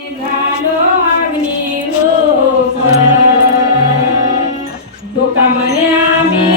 झालो अग्निरूप तुका म्हणे आम्ही